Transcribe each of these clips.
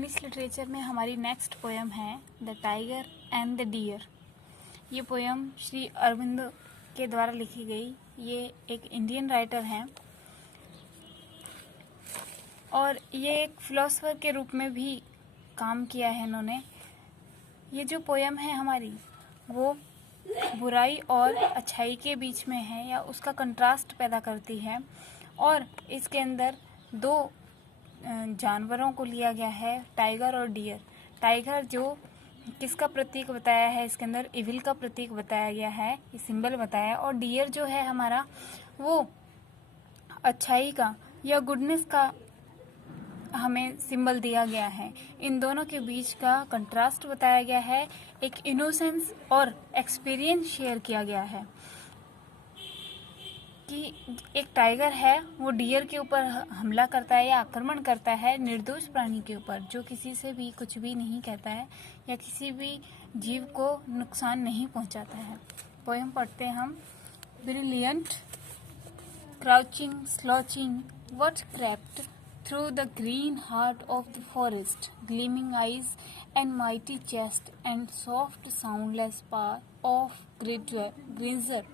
English literature में हमारी next poem है the tiger and the deer. ये पोयम श्री अरविंद के द्वारा लिखी गई। ये एक इंडियन राइटर हैं और ये एक फिलोसोफर के रूप में भी काम किया है इन्होंने। ये जो पोयम है हमारी वो बुराई और अच्छाई के बीच में है या उसका कंट्रास्ट पैदा करती है और इसके अंदर दो जानवरों को लिया गया है, टाइगर और डियर। टाइगर जो किसका प्रतीक बताया है, इसके अंदर इविल का प्रतीक बताया गया है, ये सिंबल बताया है। और डियर जो है हमारा वो अच्छाई का या गुडनेस का हमें सिंबल दिया गया है। इन दोनों के बीच का कंट्रास्ट बताया गया है, एक इनोसेंस और एक्सपीरियंस शेयर किया गया है कि एक टाइगर है वो डियर के ऊपर हमला करता है या आक्रमण करता है निर्दोष प्राणी के ऊपर जो किसी से भी कुछ भी नहीं कहता है या किसी भी जीव को नुकसान नहीं पहुंचाता है। पोएम पढ़ते हैं हम। Brilliant crouching, slouching, what crept through the green heart of the forest, gleaming eyes and mighty chest and soft soundless paw of grazer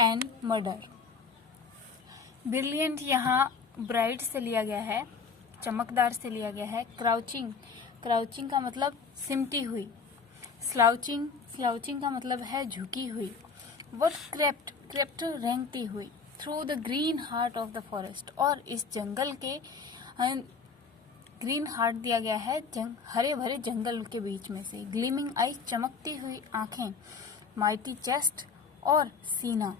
and murder. Brilliant यहाँ ब्राइट से लिया गया है, चमकदार से लिया गया है। क्राउचिंग, क्राउचिंग का मतलब सिमटी हुई। स्लाउचिंग, स्लाउचिंग का मतलब है झुकी हुई। वट क्रेप्ट, क्रेप्ट रेंगती हुई। Through the green heart of the forest, और इस जंगल के ग्रीन हार्ट दिया गया है हरे भरे जंगल के बीच में से। ग्लीमिंग आई, चमकती हुई आंखें। माइटी चेस्ट, और सीना,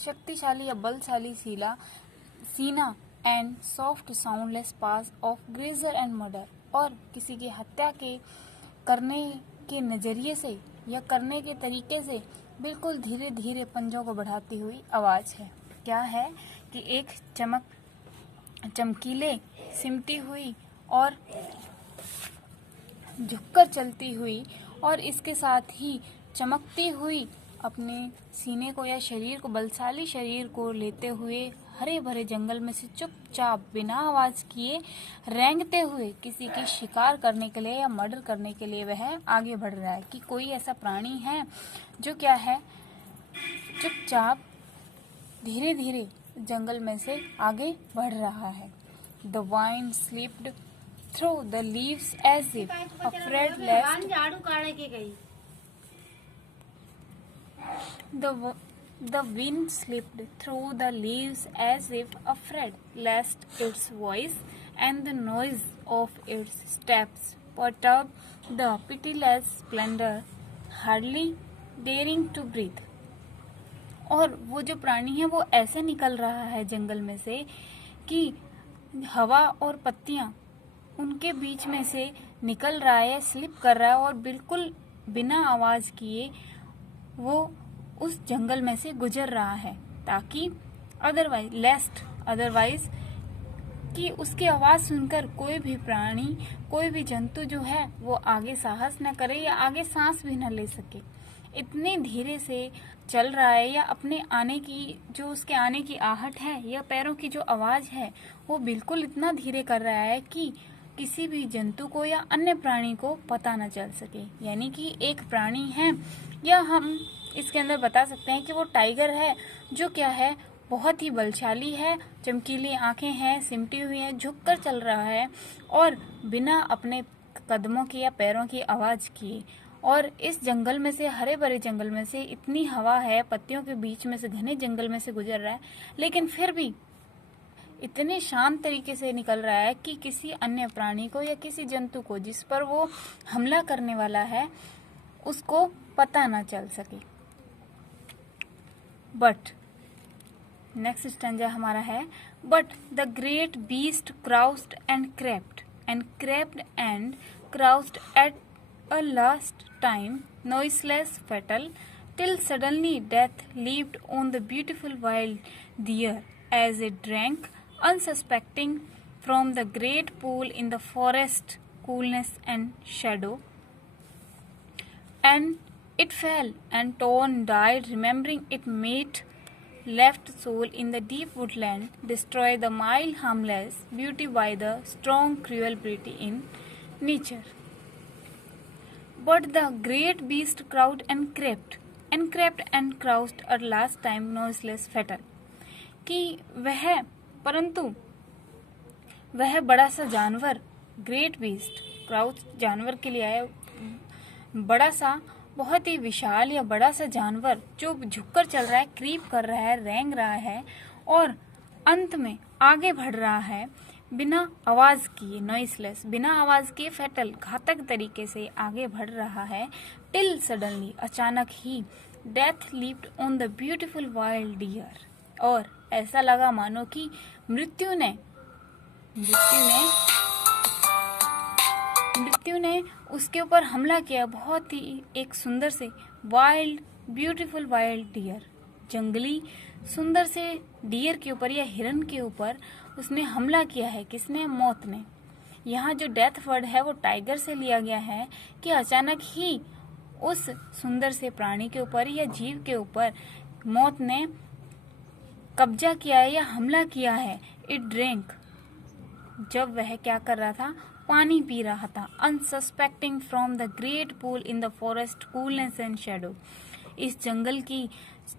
शक्तिशाली या बलशाली सीना। And soft soundless pass of grazer and murder, और किसी की हत्या के करने के नजरिए से या करने के तरीके से बिल्कुल धीरे धीरे पंजों को बढ़ाती हुई आवाज है। क्या है कि एक चमकीले, सिमटी हुई और झुककर चलती हुई और इसके साथ ही चमकती हुई अपने सीने को या शरीर को, बलशाली शरीर को लेते हुए हरे भरे जंगल में से चुपचाप बिना आवाज किए रेंगते हुए किसी की शिकार करने के लिए या मर्डर करने के लिए वह आगे बढ़ रहा है। कि कोई ऐसा प्राणी है जो क्या है, चुपचाप धीरे धीरे जंगल में से आगे बढ़ रहा है। The vine slipped through the leaves as if afraid lest झाड़ू काढ़े के गई। The wind slipped through the leaves as if afraid lest its voice and the noise of its steps perturbed the pitiless splendor, hardly daring to breathe. और वो जो प्राणी है वो ऐसे निकल रहा है जंगल में से कि हवा और पत्तियां उनके बीच में से निकल रहा है, स्लिप कर रहा है और बिल्कुल बिना आवाज किए वो उस जंगल में से गुजर रहा है, ताकि अदरवाइज कि उसकी आवाज सुनकर कोई भी प्राणी, कोई भी जंतु जो है वो आगे साहस न करे या आगे सांस भी न ले सके। इतने धीरे से चल रहा है या अपने आने की जो उसके आने की आहट है या पैरों की जो आवाज है वो बिल्कुल इतना धीरे कर रहा है कि किसी भी जंतु को या अन्य प्राणी को पता न चल सके। यानी कि एक प्राणी है, या हम इसके अंदर बता सकते हैं कि वो टाइगर है जो क्या है, बहुत ही बलशाली है, चमकीली आंखें हैं, सिमटी हुई हैं, झुककर चल रहा है और बिना अपने कदमों की या पैरों की आवाज किए। और इस जंगल में से, हरे भरे जंगल में से इतनी हवा है, पत्तियों के बीच में से, घने जंगल में से गुजर रहा है, लेकिन फिर भी इतने शांत तरीके से निकल रहा है कि किसी अन्य प्राणी को या किसी जंतु को जिस पर वो हमला करने वाला है उसको पता ना चल सके। बट नेक्स्ट स्टैंजा हमारा है, but the great beast crouched and crept and crouched at a last time, noiseless fatal, till suddenly death leaped on the beautiful wild deer as it drank unsuspecting from the great pool in the forest coolness and shadow. And it fell and torn died, remembering it mate left soul in the deep woodland, destroy the mild harmless beauty by the strong cruel beauty in nature. But the great beast crowed and crept and crouched at last time noiseless fatal. कि परंतु वह बड़ा सा जानवर, great beast, crouch जानवर के लिए आया, बड़ा सा, बहुत ही विशाल या बड़ा सा जानवर जो झुककर चल रहा है, क्रीप कर रहा है, रेंग रहा है और अंत में आगे बढ़ रहा है बिना आवाज किए, नॉइसलेस, बिना आवाज किए, फैटल, घातक तरीके से आगे बढ़ रहा है। टिल सडनली, अचानक ही, death leaped on the beautiful wild deer, और ऐसा लगा मानो कि मृत्यु ने उसके ऊपर हमला किया। बहुत ही एक सुंदर से वाइल्ड, ब्यूटीफुल वाइल्ड डियर, जंगली सुंदर से डियर के ऊपर या हिरन के ऊपर उसने हमला किया है। किसने? मौत ने। यहाँ जो डेथ वर्ड है वो टाइगर से लिया गया है कि अचानक ही उस सुंदर से प्राणी के ऊपर या जीव के ऊपर मौत ने कब्जा किया है या हमला किया है। इट ड्रिंक, जब वह क्या कर रहा था? पानी पी रहा था। Unsuspecting from the great pool in the forest coolness and shadow, इस जंगल की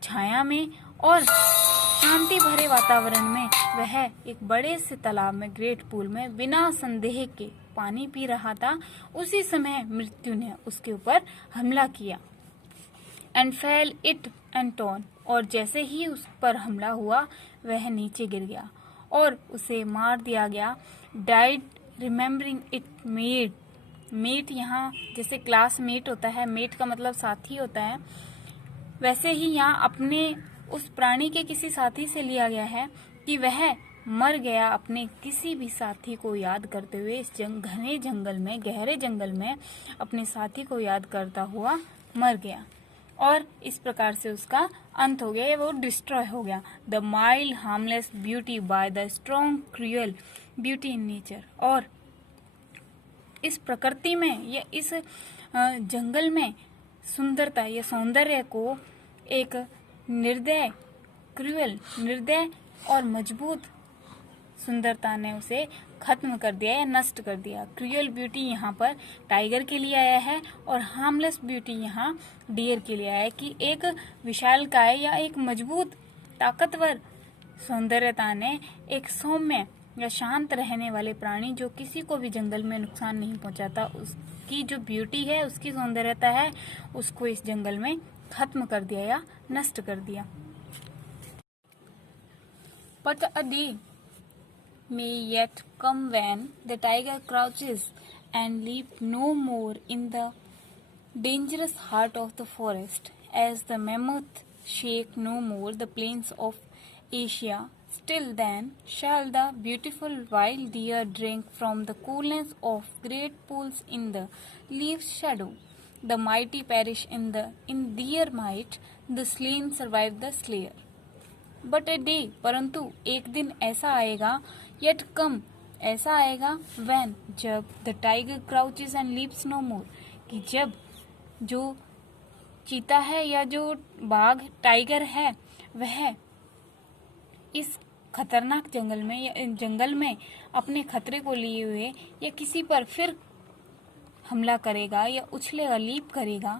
छाया में और शांति भरे वातावरण में वह एक बड़े से तालाब में, ग्रेट पूल में बिना संदेह के पानी पी रहा था। उसी समय मृत्यु ने उसके ऊपर हमला किया। And fell it and torn, और जैसे ही उस पर हमला हुआ वह नीचे गिर गया और उसे मार दिया गया। Died remembering it mate, mate यहाँ जैसे क्लासमेट होता है, मेट का मतलब साथी होता है, वैसे ही यहाँ अपने उस प्राणी के किसी साथी से लिया गया है कि वह मर गया अपने किसी भी साथी को याद करते हुए। इस घने जंगल में, गहरे जंगल में अपने साथी को याद करता हुआ मर गया और इस प्रकार से उसका अंत हो गया, वो डिस्ट्रॉय हो गया। The mild harmless beauty by the strong cruel beauty in nature, और इस प्रकृति में या इस जंगल में सुंदरता या सौंदर्य को एक निर्दय, क्रूअल, निर्दय और मजबूत सुंदरता ने उसे खत्म कर दिया या नष्ट कर दिया। क्रूअल ब्यूटी यहाँ पर टाइगर के लिए आया है और हार्मलेस ब्यूटी यहाँ डियर के लिए आया है कि एक विशालकाय या एक मजबूत, ताकतवर सौंदर्यता ने एक सौम्य या शांत रहने वाले प्राणी जो किसी को भी जंगल में नुकसान नहीं पहुंचाता, उसकी जो ब्यूटी है, उसकी सौंदर्यता है, उसको इस जंगल में खत्म कर दिया या नष्ट कर दिया। But a day may yet come when the tiger crouches and leap no more in the dangerous heart of the forest, as the mammoth shake no more the plains of Asia. Still then shall the beautiful wild deer drink from the coolness of great pools in the leaf shadow. The mighty perish in their might, the slain survive the slayer. But a day, परंतु एक दिन ऐसा आएगा, yet come, ऐसा आएगा, when, जब the tiger crouches and leaps no more, कि जब जो चीता है या जो बाघ, टाइगर है, वह इस खतरनाक जंगल में अपने खतरे को लिए हुए या किसी पर फिर हमला करेगा या उछलेगा, लीप करेगा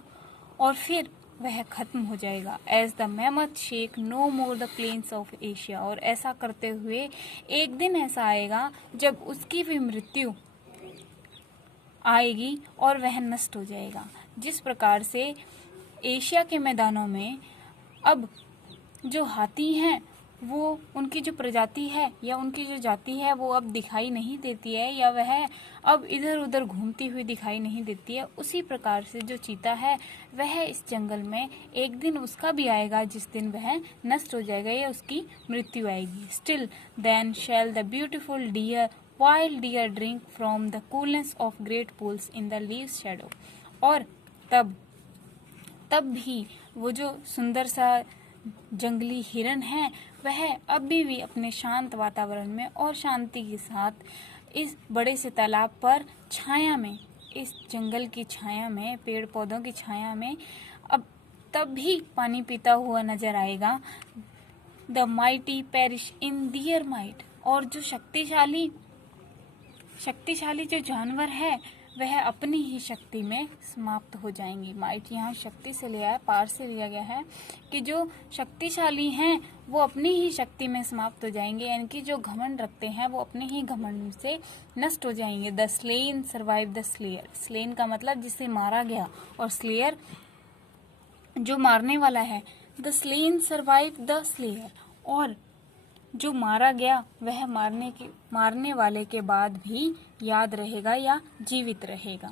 और फिर वह खत्म हो जाएगा। As the mammoth shake no more the plains of Asia, और ऐसा करते हुए एक दिन ऐसा आएगा जब उसकी भी मृत्यु आएगी और वह नष्ट हो जाएगा। जिस प्रकार से एशिया के मैदानों में अब जो हाथी हैं वो उनकी जो प्रजाति है या उनकी जो जाति है वो अब दिखाई नहीं देती है या वह अब इधर उधर घूमती हुई दिखाई नहीं देती है। उसी प्रकार से जो चीता है वह इस जंगल में एक दिन उसका भी आएगा जिस दिन वह नष्ट हो जाएगा या उसकी मृत्यु आएगी। Still then shall the beautiful deer, wild deer drink from the coolness of great pools in the leaves shadow, और तब भी वो जो सुंदर सा जंगली हिरन है वह अभी भी अपने शांत वातावरण में और शांति के साथ इस बड़े से तालाब पर छाया में, इस जंगल की छाया में, पेड़ पौधों की छाया में अब तब भी पानी पीता हुआ नजर आएगा। The mighty perish in their might, और जो शक्तिशाली जो जानवर है वह अपनी ही शक्ति में समाप्त हो जाएंगी। माइट यहाँ शक्ति से लिया है, पार से लिया गया है कि जो शक्तिशाली हैं वो अपनी ही शक्ति में समाप्त हो जाएंगे, यानी कि जो घमंड रखते हैं वो अपने ही घमंड से नष्ट हो जाएंगे। The slain survive the slayer. Slain का मतलब जिसे मारा गया, और स्लेयर जो मारने वाला है। The slain survive the slayer, और जो मारा गया वह मारने वाले के बाद भी याद रहेगा या जीवित रहेगा।